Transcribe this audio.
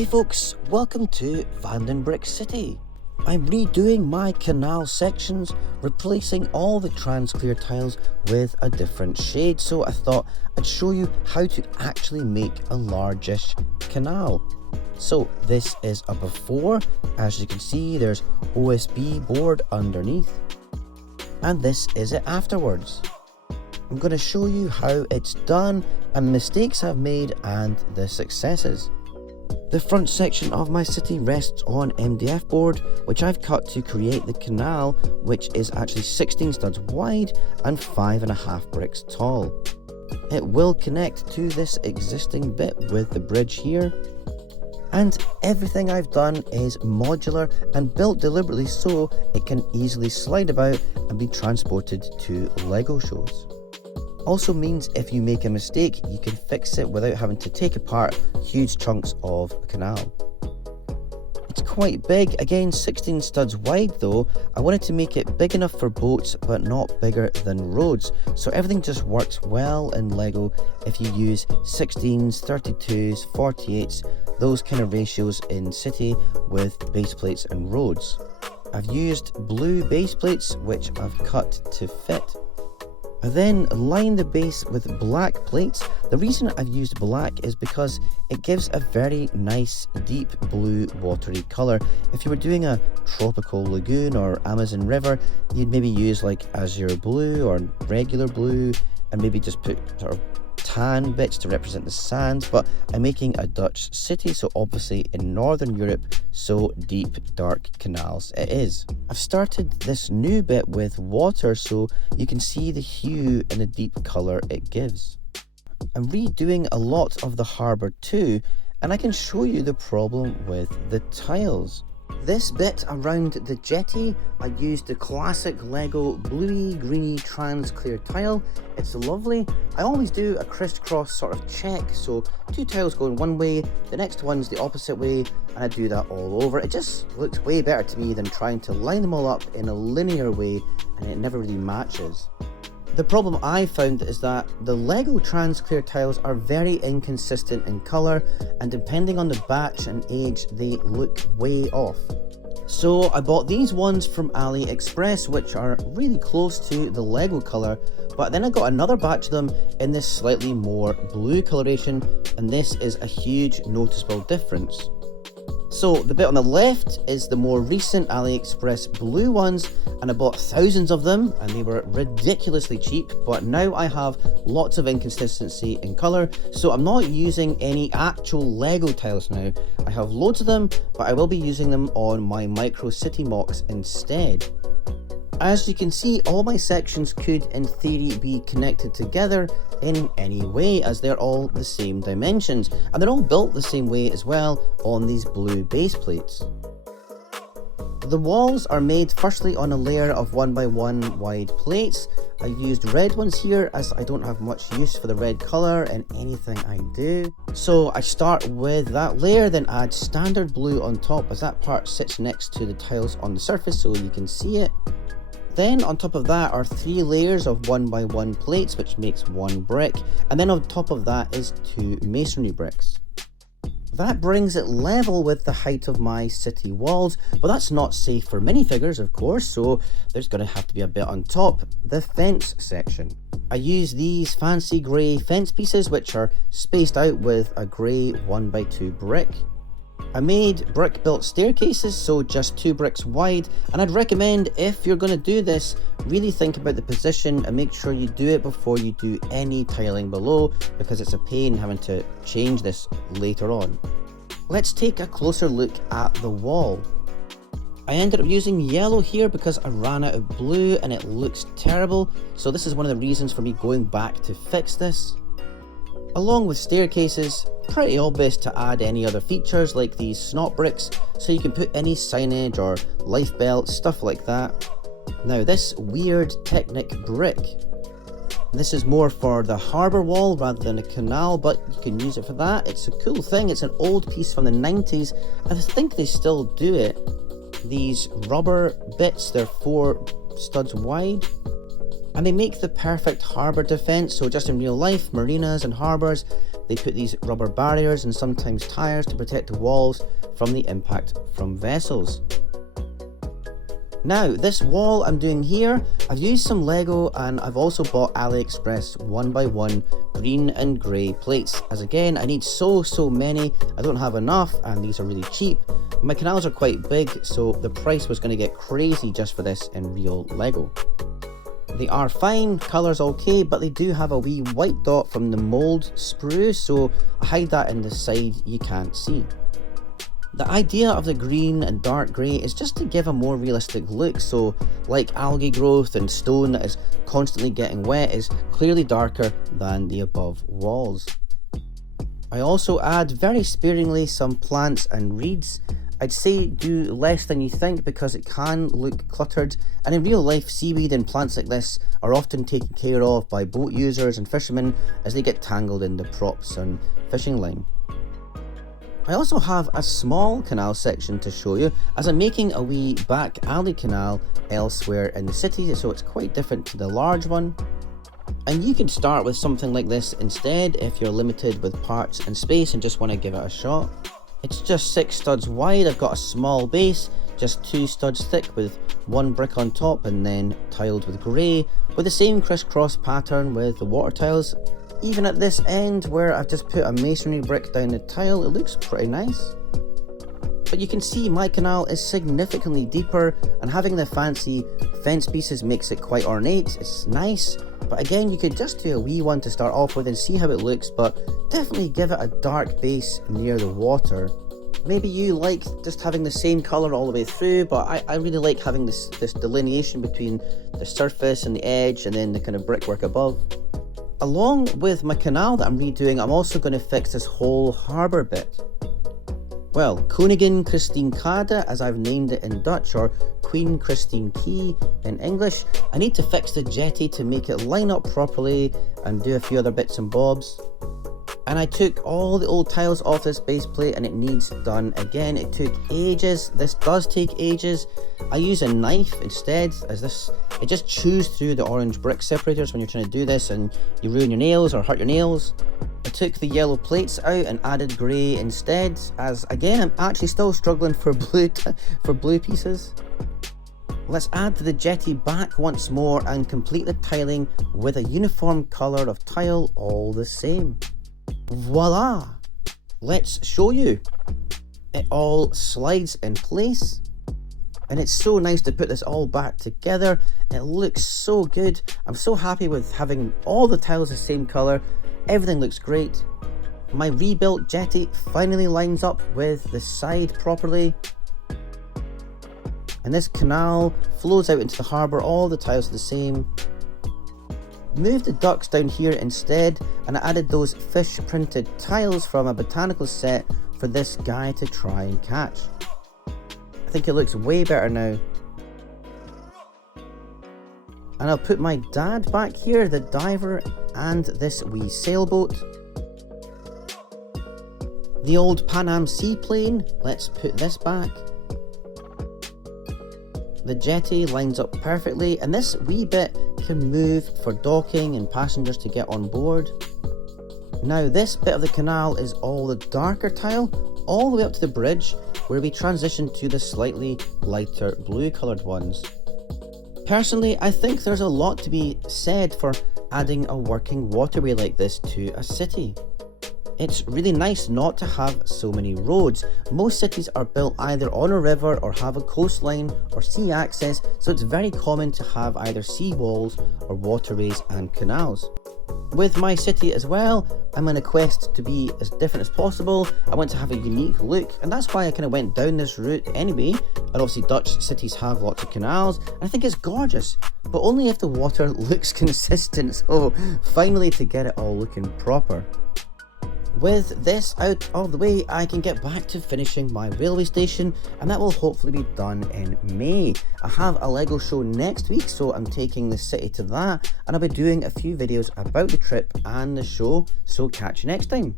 Hey folks, welcome to Brick City. I'm redoing my canal sections, replacing all the trans clear tiles with a different shade, so I thought I'd show you how to actually make a largish canal. So this is a before. As you can see, there's OSB board underneath, and this is it afterwards. I'm going to show you how it's done and the mistakes I've made and the successes. The front section of my city rests on MDF board, which I've cut to create the canal, which is actually 16 studs wide and 5.5 bricks tall. It will connect to this existing bit with the bridge here. And everything I've done is modular and built deliberately so it can easily slide about and be transported to LEGO shows. Also means if you make a mistake, you can fix it without having to take apart huge chunks of a canal. It's quite big, again 16 studs wide though. I wanted to make it big enough for boats but not bigger than roads, so everything just works well in LEGO if you use 16s, 32s, 48s, those kind of ratios in city with base plates and roads. I've used blue base plates which I've cut to fit. I then line the base with black plates. The reason I've used black is because it gives a very nice deep blue watery colour. If you were doing a tropical lagoon or Amazon river, you'd maybe use like azure blue or regular blue and maybe just put sort of tan bits to represent the sands, but I'm making a Dutch city, so obviously in Northern Europe, so deep dark canals it is. I've started this new bit with water so you can see the hue and the deep colour it gives. I'm redoing a lot of the harbour too, and I can show you the problem with the tiles. This bit around the jetty, I used the classic LEGO bluey greeny trans clear tile. It's lovely. I always do a crisscross sort of check, so two tiles going one way, the next one's the opposite way, and I do that all over. It just looks way better to me than trying to line them all up in a linear way, and it never really matches. The problem I found is that the LEGO trans clear tiles are very inconsistent in colour, and depending on the batch and age they look way off. So I bought these ones from AliExpress which are really close to the LEGO colour, but then I got another batch of them in this slightly more blue coloration, and this is a huge noticeable difference. So the bit on the left is the more recent AliExpress blue ones, and I bought thousands of them and they were ridiculously cheap, but now I have lots of inconsistency in colour, so I'm not using any actual LEGO tiles now. I have loads of them, but I will be using them on my micro city mocks instead. As you can see, all my sections could in theory be connected together in any way, as they're all the same dimensions, and they're all built the same way as well on these blue base plates. The walls are made firstly on a layer of 1x1 wide plates. I used red ones here as I don't have much use for the red colour in anything I do. So I start with that layer, then add standard blue on top as that part sits next to the tiles on the surface so you can see it. Then on top of that are 3 layers of 1x1 plates, which makes 1 brick, and then on top of that is 2 masonry bricks. That brings it level with the height of my city walls, but that's not safe for minifigures of course, so there's going to have to be a bit on top, the fence section. I use these fancy grey fence pieces which are spaced out with a grey 1x2 brick. I made brick built staircases, so just 2 bricks wide, and I'd recommend if you're going to do this, really think about the position and make sure you do it before you do any tiling below, because it's a pain having to change this later on. Let's take a closer look at the wall. I ended up using yellow here because I ran out of blue and it looks terrible, so this is one of the reasons for me going back to fix this. Along with staircases, pretty obvious to add any other features like these snot bricks, so you can put any signage or life belts, stuff like that. Now this weird Technic brick, this is more for the harbour wall rather than a canal, but you can use it for that. It's a cool thing, it's an old piece from the 90s, I think they still do it. These rubber bits, they're 4 studs wide. And they make the perfect harbour defence, so just in real life, marinas and harbours, they put these rubber barriers and sometimes tyres to protect the walls from the impact from vessels. Now, this wall I'm doing here, I've used some Lego and I've also bought AliExpress 1x1 green and grey plates, as again I need so many, I don't have enough and these are really cheap. My canals are quite big, so the price was going to get crazy just for this in real Lego. They are fine, colour's okay, but they do have a wee white dot from the mould sprue, so I hide that in the side you can't see. The idea of the green and dark grey is just to give a more realistic look, so like algae growth and stone that is constantly getting wet is clearly darker than the above walls. I also add very sparingly some plants and reeds. I'd say do less than you think because it can look cluttered, and in real life seaweed and plants like this are often taken care of by boat users and fishermen as they get tangled in the props and fishing line. I also have a small canal section to show you as I'm making a wee back alley canal elsewhere in the city, so it's quite different to the large one. And you can start with something like this instead if you're limited with parts and space and just want to give it a shot. It's just 6 studs wide, I've got a small base, just 2 studs thick with 1 brick on top and then tiled with grey, with the same crisscross pattern with the water tiles. Even at this end where I've just put a masonry brick down the tile, it looks pretty nice. But you can see my canal is significantly deeper, and having the fancy fence pieces makes it quite ornate. It's nice, but again you could just do a wee one to start off with and see how it looks, but definitely give it a dark base near the water. Maybe you like just having the same colour all the way through, but I really like having this delineation between the surface and the edge and then the kind of brickwork above. Along with my canal that I'm redoing, I'm also going to fix this whole harbour bit. Well, Koningin Christine Kade, as I've named it in Dutch, or Queen Christine Quay in English. I need to fix the jetty to make it line up properly and do a few other bits and bobs. And I took all the old tiles off this base plate and it needs done again. It took ages. This does take ages. I use a knife instead, as it just chews through the orange brick separators when you're trying to do this and you ruin your nails or hurt your nails. I took the yellow plates out and added grey instead, as again I'm actually still struggling for blue pieces. Let's add the jetty back once more and complete the tiling with a uniform colour of tile all the same. Voila! Let's show you. It all slides in place. And it's so nice to put this all back together. It looks so good. I'm so happy with having all the tiles the same colour. Everything looks great. My rebuilt jetty finally lines up with the side properly. And this canal flows out into the harbour. All the tiles are the same. Moved the ducks down here instead, and I added those fish printed tiles from a botanical set for this guy to try and catch. I think it looks way better now. And I'll put my dad back here, the diver, and this wee sailboat. The old Pan Am seaplane, let's put this back. The jetty lines up perfectly, and this wee bit can move for docking and passengers to get on board. Now this bit of the canal is all the darker tile, all the way up to the bridge, where we transition to the slightly lighter blue coloured ones. Personally, I think there's a lot to be said for adding a working waterway like this to a city. It's really nice not to have so many roads. Most cities are built either on a river or have a coastline or sea access, so it's very common to have either sea walls or waterways and canals. With my city as well, I'm on a quest to be as different as possible. I want to have a unique look, and that's why I kind of went down this route anyway. And obviously Dutch cities have lots of canals, and I think it's gorgeous, but only if the water looks consistent, so finally to get it all looking proper. With this out of the way, I can get back to finishing my railway station, and that will hopefully be done in May. I have a LEGO show next week, so I'm taking the city to that, and I'll be doing a few videos about the trip and the show, so catch you next time.